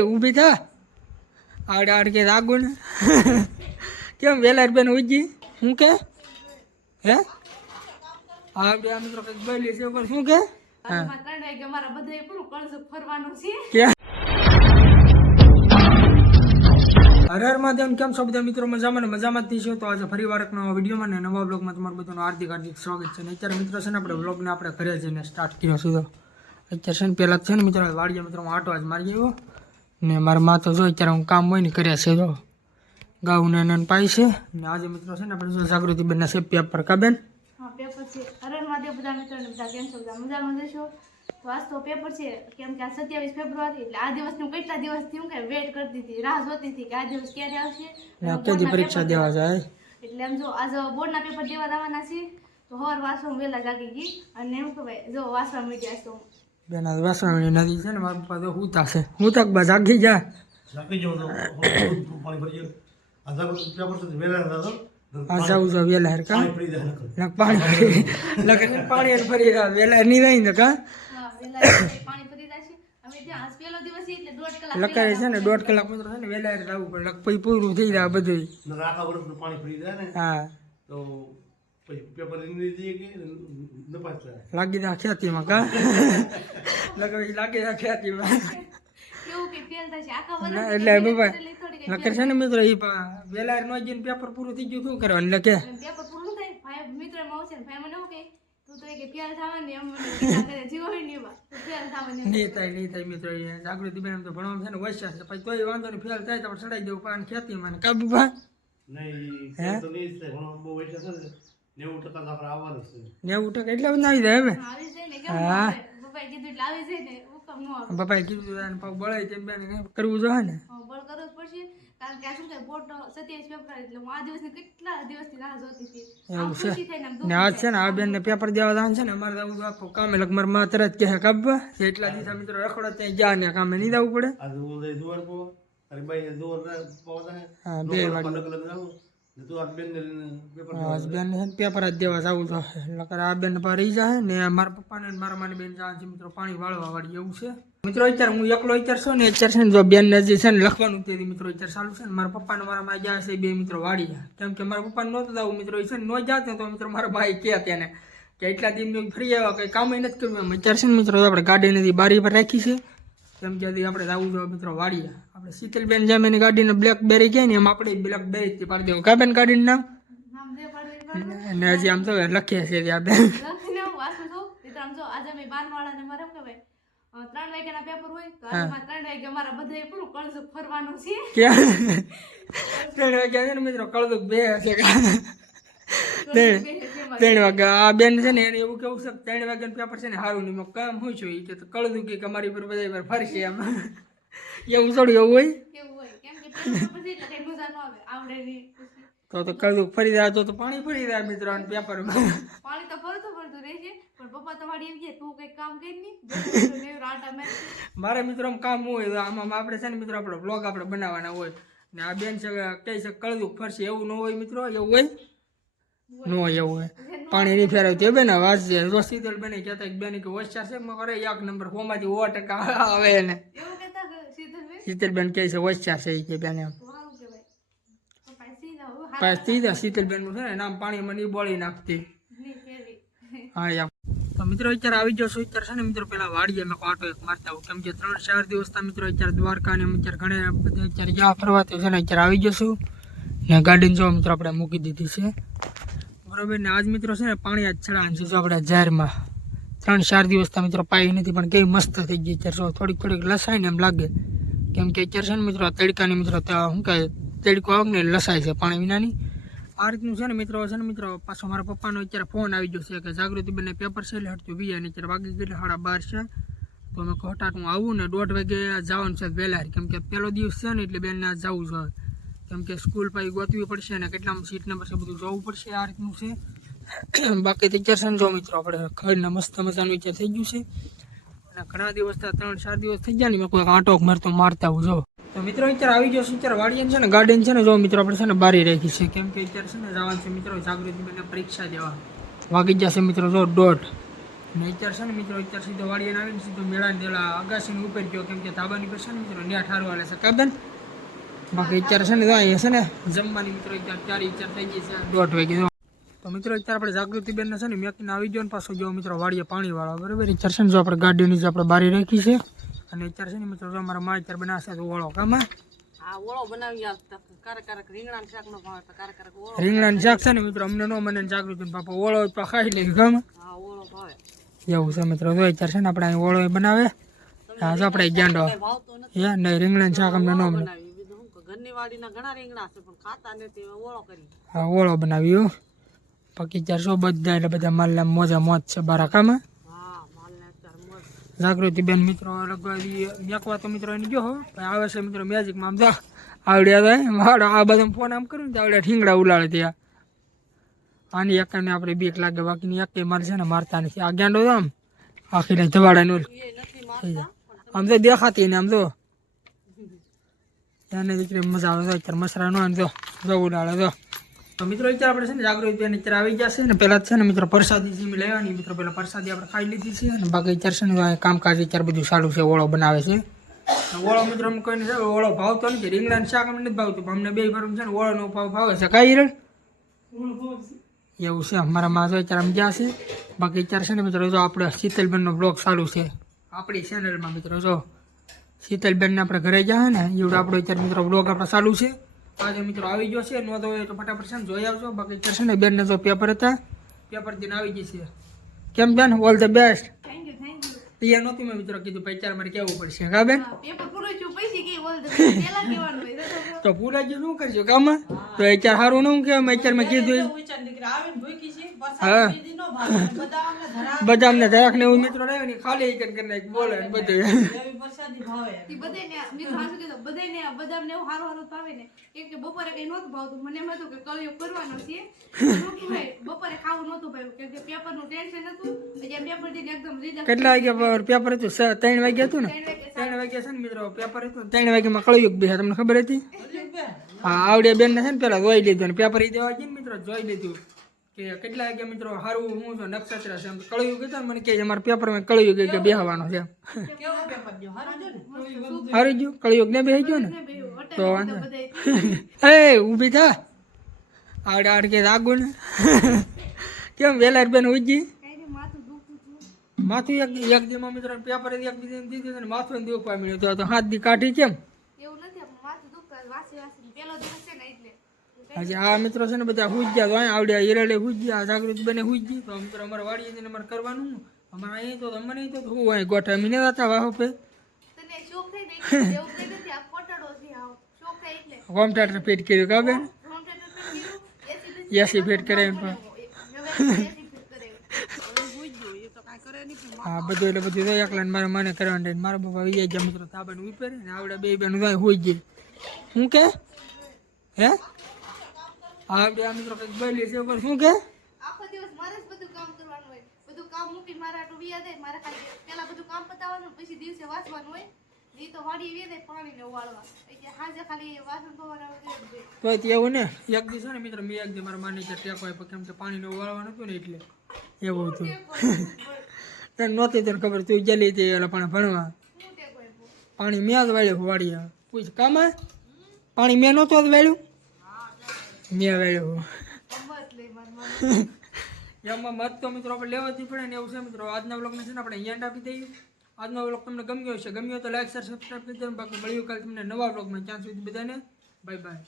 ઊભી થા. આડે આડ કે આગું ને કેમ વેલા બેન ઉજી શું કે? હે? બે આ મિત્રો કંઈક બોલી છે પણ શું કે? હા. આમાં ત્રણ વાગે અમારા બધાએ પૂરું કળજું ફરવાનું છે. કે હર હર મહાદેવ કેમ છો બધા મિત્રો? મજામાં ને મજામાં જ છો તો આજે ફરી વાર નવા વિડીયોમાં ને નવા બ્લોગમાં તમારું બધાનું હાર્દિક હાર્દિક સ્વાગત છે. ને અત્યારે મિત્રો છે ને આપણે બ્લોગને આપણે ઘરે જઈને સ્ટાર્ટ કર્યો અત્યારે છે ને પહેલાં છે ને મિત્રો વાડીયા મિત્રોમાં આટો આજ મારી આવ્યો. ને મારા મા તો જો અત્યારે હું કામ હોય ને કર્યા છે જો. ગાઉને નન પાઈ છે. ને આજે મિત્રો છે ને આપણે જો જાગૃતિ બેનના છે પેપર કાબેન હા પેપર છે. હરણ મહાદેવ બધા મિત્રોને બધા કેમ છો? મજામાં જશો તો આજ તો પેપર છે. કેમ કે આ સત્યાવીસ ફેબ્રુઆરી એટલે આ દિવસની હું કેટલા દિવસથી હું કે વેટ કરતી હતી રાહ જોતી હતી કે આ દિવસ ક્યારે આવશે? અને કેદી પરીક્ષા દેવા જાય. એટલે એમ જો આજે બોર્ડના પેપર દેવા આવવાના છે તો હવાર વાસવા હું વહેલા જાગી ગઈ. અને એમ કે ભાઈ જો વાસવા મીડિયા તો બેન વાસણ નદી છે ને મારા પપ્પા તો હું છે. હું તક બસ આગી જા રાખી જાઉં તો પાણી ભરી જાઉં આ જાગૃત પેપર સુધી વહેલા હતા. તો આ જાઉં જાઉં વેલા હર કા? પાણી જાય પાણી લખ ફરી રહ્યા. વેલા નહીં રહી ને કા? હા વહેલા જઈને પાણી ભરી જશે અમે ત્યાં આજ પહેલો દિવસ છે એટલે દોઢ કલાક લખાય છે ને દોઢ કલાક છે ને વેલા હારે પડે. લખ પછી પૂરું થઈ જાય બધું આખા હા. તો કે લાગી દા ખેતીમાં કા? લખ લાગી આખા ના, વર્ષ એટલે બાબા થોડી છે ને મિત્રો એ વેલા નો જઈને પેપર પૂરું થઈ ગયું શું કરવાનું? લખે પેપર પૂરું થાય? ભાઈ માં ભાઈ મને કે? તું મિત્રો જાગૃતિ બેન ભણવાનું છે ને હોશિયાર છે. પછી તોય વાંધો નહીં ફેલ થાય તો ચડાઈ દેવું પાન ખેતીમાં કાબુ પા નહીં નેવું ટકા તો આપણે આવવાનું છે. નેવું ટકા એટલા બધા આવી જાય હવે આવી? જાય ને હા. પપ્પાએ કીધું ને કીધું બળાય તેમ બેન કરવું જોઈએ ને? બળ કરવું પડશે. કારણ કે આ શું થાય બોર્ડ સત્યાવીસ ફેબ્રુઆરી એટલે હું આ દિવસની કેટલા દિવસથી રાહ જોતી હતી. એવું છે? ખુશી થઈને આમ દુઃખ ને આજ છે ને આ બેન ને પેપર દેવા દાન છે ને અમારે જવું આપો કામે લગ મારા માં તરત કહે કબ એટલા દિવસ મિત્રો રખડો ત્યાં જા ને કામે નહીં જવું પડે. હા બે વાગે ને પેપર છે જ દેવા જવું તો એટલે આ બેન પર રહી જાય ને મારા પપ્પાને મારા માની બેન જવાનું છે. મિત્રો પાણી વાળવા વાળી એવું છે. મિત્રો અત્યારે હું એકલો અત્યારે છું ને અત્યારે છે ને જો બેન છે ને લખવાનું તે મિત્રો અત્યારે ચાલુ છે ને. મારા પપ્પાને મારા માં ગયા છે બે મિત્રો વાળી કેમ કે મારા પપ્પાને નહોતું જવું મિત્રો છે ને ન જાત તો મિત્રો મારા ભાઈ કહે તેને કે એટલા દિન ફરી આવ્યા કંઈ કામ નથી કર્યું એમ. અત્યારે છે ને મિત્રો આપણે ગાડી નથી બારી પર રાખી છે. કેમ કે આપણે આવું જોઈએ મિત્રો વાડીએ. આપણે શીતલબેન જેમ એની ગાડીને બ્લેક બેરી કહે ને એમ આપણે બ્લેક બેરી પાડી દેવું. કા બેન ગાડીનું નામ? અને હજી આમ તો લખીએ છે ત્યાં બેન. ત્રણ વાગ્યાના પેપર હોય તો ત્રણ વાગે અમારા બધા પૂરું કળજુક ફરવાનું છે ત્રણ વાગ્યા છે ને મિત્રો કળજુક બે હશે. ત્રણ ત્રણ વાગ્યા આ બેન છે ને એને એવું કેવું છે કે ત્રણ વાગ્યાનું પેપર છે ને સારું નહીં કામ શું છું કે તો કળદું કે અમારી પર બધા ફરશે એમ. એવું થોડું એવું હોય? પેપર ન તો તો કળદુક ફરી રહ્યા તો પાણી ફરી રહ્યા મિત્રો અને પેપરમાં. પાણી તો ફરતું ફરતું રહેશે પણ પપ્પા તમારી એમ કે તું કઈ કામ કરી નહીં? રાટા મારે મિત્રો કામ હોય તો આમાં આપણે છે ને મિત્રો આપણો બ્લોગ આપણે બનાવવાના હોય. ને આ બેન છે કહે છે કળદુક ફરશે એવું ન હોય મિત્રો એવું હોય? ન એવું હોય. પાણી નહીં ફેરવ તે બેન વાંચજે રોજ શીતલ બેન કહેતા બેન કે હોશિયાર છે. મેં એક નંબર હોમાંથી ઓ ટકા આવે ને શીતલ બેન? કહે છે હોશિયાર છે એ કે બેન એમ. પાછી હું જાય શીતલ બેન છે ને નામ પાણીમાં નહીં બોળી નાખતી. હા તો મિત્રો અત્યારે આવી જશો અત્યારે છે ને મિત્રો પેલા વાડીએ મેં આટો એક મારતા આવું. કેમ કે ત્રણ ચાર દિવસના મિત્રો અત્યારે દ્વારકા ને અત્યારે ઘણા બધા અત્યારે જ્યાં ફરવા છે ને અત્યારે આવી જશું ને ગાર્ડન જો મિત્રો આપણે મૂકી દીધી છે. બરોબર ને આજ મિત્રો છે ને પાણી આજ ચડાવવાનું છે જો આપણે જાહેરમાં ત્રણ ચાર દિવસના મિત્રો પાઈ નથી, પણ કેવી મસ્ત થઈ ગઈ અત્યારે થોડીક થોડીક લસાય ને એમ લાગે. કેમ કે અત્યારે છે ને મિત્રો તડકાની મિત્રો શું કહે, તડકો આવે ને લસાય છે પાણી વિનાની. આ રીતનું છે ને મિત્રો, છે ને મિત્રો, પાછો મારા પપ્પાનો અત્યારે ફોન આવી ગયો છે કે જાગૃતિ બંને પેપર છે એટલે હટતું બી અને અત્યારે વાગી ગયેલા સાડા બાર છે. તો અમે કહો હટાટ હું આવું ને દોઢ વાગે જવાનું છે વહેલા કેમ કે પહેલો દિવસ છે ને એટલે બેનને જવું જોઈએ કેમ કે સ્કૂલ પાઈ ગોતવી પડશે અને કેટલામાં સીટ નંબર છે બધું જોવું પડશે આ રીતનું છે. બાકી તો અત્યારે છે ને જો મિત્રો આપણે ખડને મસ્ત મજાનું અત્યારે થઈ ગયું છે. અને ઘણા દિવસ ત્રણ, ચાર દિવસ થઈ ગયા ને મેં કોઈ આંટો મારતો મારતા આવું જો. તો મિત્રો અત્યારે આવી ગયો અત્યારે વાડીએ છે ને ગાર્ડન છે ને, જો મિત્રો આપણે છે ને બારી રાખી છે. કેમ કે અત્યારે છે ને જવાનું છે મિત્રો જાગૃતિ બેને પરીક્ષા દેવા. વાગી જશે મિત્રો, જો, દોઢ. ને અત્યારે છે ને મિત્રો, અત્યારે સીધો વાડીએ આવીને સીધો મેળાને પેલા અગાસીને ઉપર ગયો, કેમ કે ધાબાની પર છે ને મિત્રો ન્યા ઠારવા છે. કાબેન બાકી અત્યારે છે ને અહીંયા છે ને જમવાની મિત્રો અત્યારે ચાર ચાર થઈ ગઈ છે. દોઢ વાગે તો મિત્રો અત્યારે આપણે જાગૃતિ બેન છે ને મેકીને આવી ગયો ને પાછો જો મિત્રો વાડીએ પાણી વાળા બરાબર? અત્યારે છે ને જો આપણે ગાડીની જે આપણે બારી રાખી છે. અને અત્યારે છે ને મિત્રો જો અમારા મા અત્યારે બનાવશે તો ઓળો. કામાં? રીંગણાનું શાક તો છે ને મિત્રો અમને નો મને જાગૃતિ પાપા ઓળો તો ખાઈ લે. ભાવે. એવું છે મિત્રો. જો અત્યારે છે ને આપણે અહીં ઓળો બનાવે. હા આપણે ગાંડો. હે નહીં રીંગણાની શાક અમને ન મળે. બનાવી બીજું શું કે ઘરની વાડીના ઘણા રીંગણા છે પણ ખાતા નથી ઓળો કરી. હા ઓળો બનાવ્યો. બાકી ચારસો બધા એટલે બધા માલના મોજા મોજ છે બારા કામાં. હા માલને અત્યારે મોજ. જાગૃતિ બેન મિત્રો મેકવા તો મિત્રો એને જો હો આવે છે મિત્રો મેજિકમાં આમ જા આવડ્યા હતા મારો આ બધા ફોન આમ કર્યું તો આવડ્યા ઠીંગડા ઉલાડે ત્યાં આની એકને આપણે બીક લાગે બાકીની એક મારે છે ને મારતા નથી. આ ગેંડો આમ આખી ને ધવાડાનું એ આમ તો દેખાતી ને આમ તો એને દીકરી મજા આવે તો અત્યારે મસરાનો નો તો જો ઉડાડે તો તો મિત્રો, અત્યારે આપણે છે ને જાગૃતિ બેન અત્યારે આવી છે ને. પહેલાં છે ને મિત્રો, પ્રસાદી જીમી લેવાની, મિત્રો, પહેલાં પ્રસાદી આપણે ખાઈ લીધી છે અને બાકી અત્યારે છે ને કામકાજ અત્યારે બધું સારું છે, ઓળો બનાવે છે. ઓળો મિત્રો કોઈને છે, ઓળો ભાવતો નથી. રીંગણાનું શાક અમને નથી ભાવતું અમને બે ભરમ છે ને ઓળોનો ભાવ ભાવે છે. કઈ રે એવું છે. અમારા માં તો અત્યારે આમ ગયા છે. બાકી અત્યારે છે ને મિત્રો, જો આપણે શીતલબેનનો બ્લોગ ચાલુ છે. આપણી ચેનલમાં મિત્રો, જો. શીતલબેનને આપણે ઘરે જાય ને એવડો આપણો અત્યારે મિત્રો બ્લોગ આપણે ચાલુ છે. આજે મિત્રો આવી ગયો છે નોંધો હોય તો ફટાફટ છે ને જોઈ આવજો. બાકી છે ને બેનને તો પેપર હતા પેપર દિન આવી જશે કેમ બેન? ઓલ ધ બેસ્ટ તૈયાર નહોતી મેં મિત્રો કીધું ભાઈ ચાર મારે કેવું પડશે. કા બેન? પેપર પૂરું થયું પૈસા કઈ બોલ પેલા કેવાનું હોય તો પૂરા જે શું કરજો કામ તો અત્યારે સારું ન કે મેં અત્યારે મેં કીધું હા. બધા અમને ધરા બધા અમને જરાક ને એવું મિત્રો રહે ને ખાલી એક કરીને એક બોલે ને બધું. કેટલા વાગ્યા પેપર હતું. ત્રણ વાગ્યા હતું ને? ત્રણ વાગ્યા છે ને મિત્રો પેપર હતું ત્રણ વાગ્યામાં કળયુગ બી તમને ખબર હતી? હા આવડે બેન ને છે ને પેલા જોઈ લીધું અને પેપર એ દેવા ને મિત્રો, જોઈ લીધું કે કેટલા વાગ્યા મિત્રો સારું હું છું, નક્ષત્ર છે એમ. કળયુગ હતો ને, મને કહે છે, મારા પેપરમાં કળયુગ કે બેહવાનો છે. હારી ગયું? કળયુગ ને બેહી ગયો ને? તો વાંધો એ, ઊભી થા. આવડે આવડે કે રાગુ ને? કેમ, વેલાર બેન ઉજી કઈ નહીં, માથું દુખતું હતું. માથું એક એક દીમાં મિત્રો પેપર એક દીધી દીધું ને માથું દુખ પા તો તો હાથ દી કાઢી કેમ? એવું નથી માથું દુખતું વાસી વાસી પેલો દિવસ છે ને એટલે. આ મિત્રો છે ને બધા હુજ ગયા તો આવડ્યા હિરલે હુજ ગયા જાગૃત બને હુજ ગઈ. તો મિત્રો અમારે વાડીએ જઈને અમારે કરવાનું અમારે અહીં તો અમને અહીં તો હું અહીં ગોઠા મીને હતા વાહો પે. હોમ થિયેટર ફિટ કર્યું કાબે એસી ફિટ ફિટ કરે હવે AC ફિટ કરાવ્યું. ભૂઈ ગયો એ તો કાંઈ કરે નહીં પણ હા બધું એટલે બધું તો એકલા મારે મને કરવાનું થાય. મારા બાપા વિજય ગયા મિત્રો તાબાને ઉપર ને આવડે બે બેન થાય હોઈ ગઈ શું કે? હે? આવડે આ મિત્રો કંઈક બોલી છે ઉપર શું કે? આખો દિવસ મારે જ બધું કામ કરવાનું હોય. બધું કામ મૂકી મારા આટલું વિયા દે મારે ખાલી પેલા બધું કામ પતાવવાનું પછી દિવસે વાંચવાનું હોય. એ તો વાડી વે જાય પાણીને ઉવાળવા. એટલે સાંજે ખાલી વાસણ ધોવાના વગર જ હોય. તો એવું ને એક દિવસ ને મિત્રો મેં એક દી મારા માની ટેકો આપ્યો કેમ કે પાણીને ઉવાળવાનું હતું ને એટલે. એવું હતું. તને નહોતી તને ખબર તું ગયેલી હતી એટલે પણ ભણવા. પાણી મેં જ વાળ્યું વાળીએ પૂછ કામ પાણી મેં નહોતું જ વાળ્યું? મેં વાળ્યું. એમાં મત તો મિત્રો આપણે લેવાથી પડે ને એવું છે મિત્રો. આજના બ્લોગને છે ને આપણે અહીંયા આપી દઈએ. આજનો બ્લોગ તમને ગમ્યો હશે. ગમ્યો તો લાઈક શેર સબસ્ક્રાઈબ કરી દેવાનું બાકી મળ્યું કાલે તમને નવા બ્લોગમાં ત્યાં સુધી બધાને બાય બાય